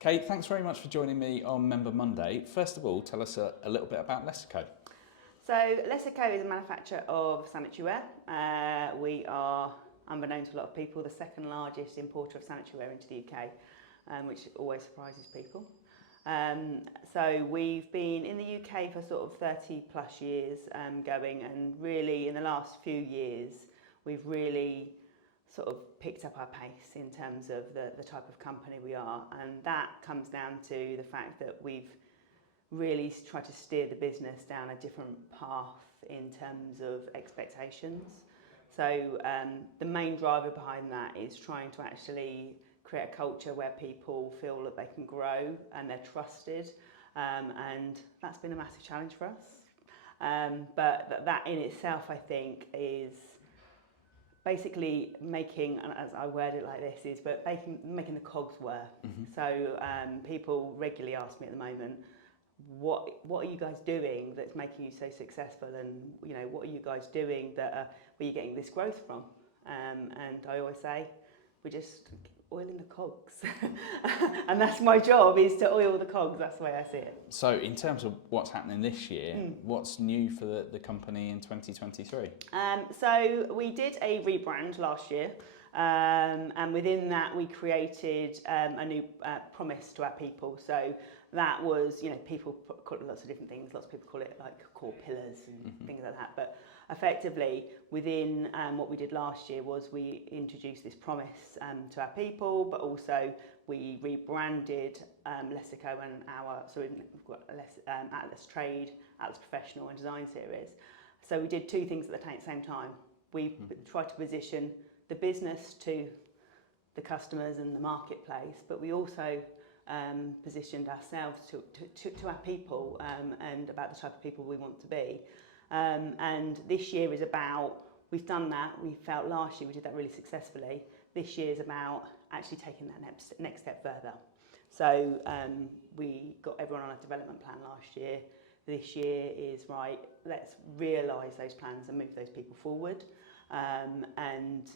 Kate, thanks very much for joining me on Member Monday. First of all, tell us a little bit about Lessico. So Lessico is a manufacturer of sanitary wear. We are, unbeknown to a lot of people, the second largest importer of sanitary wear into the UK, which always surprises people. So we've been in the UK for sort of 30 plus years going, and really in the last few years we've really sort of picked up our pace in terms of the type of company we are, and that comes down to the fact that we've really tried to steer the business down a different path in terms of expectations. So the main driver behind that is trying to actually create a culture where people feel that they can grow and they're trusted, and that's been a massive challenge for us. But that in itself, I think, is basically making, and as I word it like this, is but making the cogs whir. So people regularly ask me at the moment, what are you guys doing that's making you so successful, and what are you guys doing that where you're getting this growth from? And I always say, we're just oiling the cogs. And that's my job, is to oil the cogs. That's the way I see it. So in terms of what's happening this year, what's new for the company in 2023? So we did a rebrand last year, and within that we created a new promise to our people. So that was, people call it lots of different things. Lots of people call it like core pillars and things like that. But effectively, within what we did last year was we introduced this promise to our people, but also we rebranded Lessico and so we've got Atlas Trade, Atlas Professional and Design Series. So we did two things at the same time. We tried to position the business to the customers and the marketplace, but we also positioned ourselves to our people and about the type of people we want to be. And this year is about, we've done that, we felt last year we did that really successfully. This year is about actually taking that next step further. So we got everyone on a development plan last year. This year is, right, let's realise those plans and move those people forward. And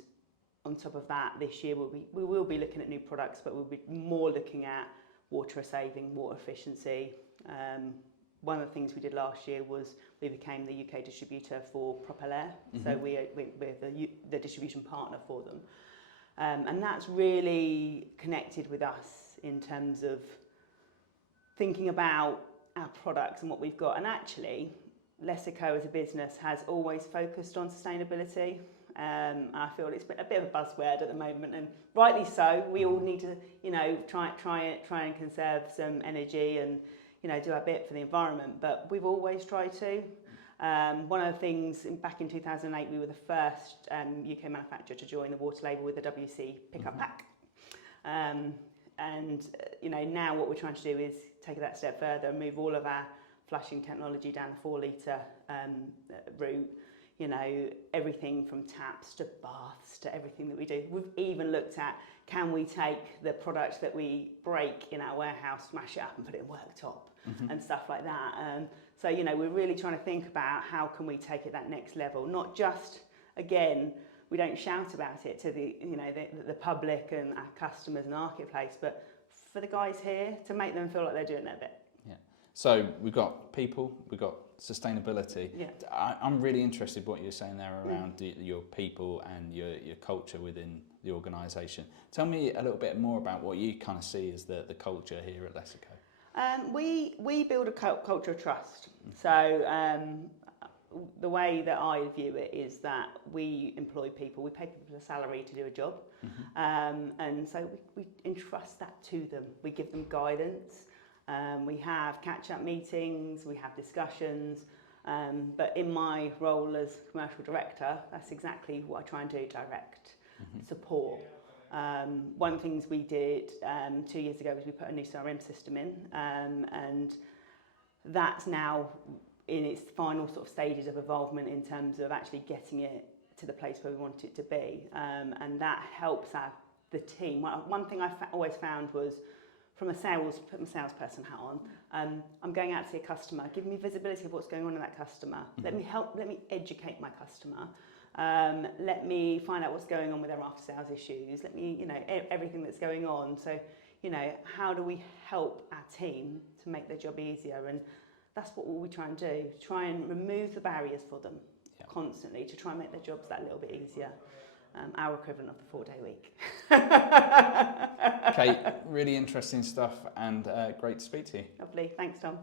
on top of that, this year we will be looking at new products, but we'll be more looking at water saving, water efficiency. One of the things we did last year was we became the UK distributor for Propelair. So we're the distribution partner for them. And that's really connected with us in terms of thinking about our products and what we've got. And actually, Lessico as a business has always focused on sustainability. I feel it's a bit of a buzzword at the moment, and rightly so. We all need to, try and conserve some energy and, do our bit for the environment. But we've always tried to. One of the things, back in 2008, we were the first UK manufacturer to join the water label with the WC Pickup Pack. Now what we're trying to do is take that step further and move all of our flushing technology down the 4 litre route. Everything from taps to baths to everything that we do. We've even looked at, can we take the product that we break in our warehouse, smash it up and put it in worktop and stuff like that. So, we're really trying to think about how can we take it that next level. Not just, again, we don't shout about it to the public and our customers and marketplace, but for the guys here to make them feel like they're doing their bit. Yeah. So we've got people, we've got sustainability. Yeah. I'm really interested what you're saying there around your people and your culture within the organisation. Tell me a little bit more about what you kind of see as the culture here at Lessico. We build a culture of trust. So the way that I view it is that we employ people, we pay people a salary to do a job, and so we entrust that to them. We give them guidance. We have catch-up meetings, we have discussions, but in my role as commercial director, that's exactly what I try and do, direct support. One of the things we did 2 years ago was we put a new CRM system in, and that's now in its final sort of stages of involvement in terms of actually getting it to the place where we want it to be, and that helps the team. One thing I always found was, put my salesperson hat on, I'm going out to see a customer, give me visibility of what's going on in that customer. Let me educate my customer. Let me find out what's going on with their after sales issues. Let me, you know, everything that's going on. So, you know, how do we help our team to make their job easier? And that's what we try and do. Try and remove the barriers for them constantly to try and make their jobs that little bit easier. Our equivalent of the 4-day week. Kate, really interesting stuff and great to speak to you. Lovely. Thanks, Tom.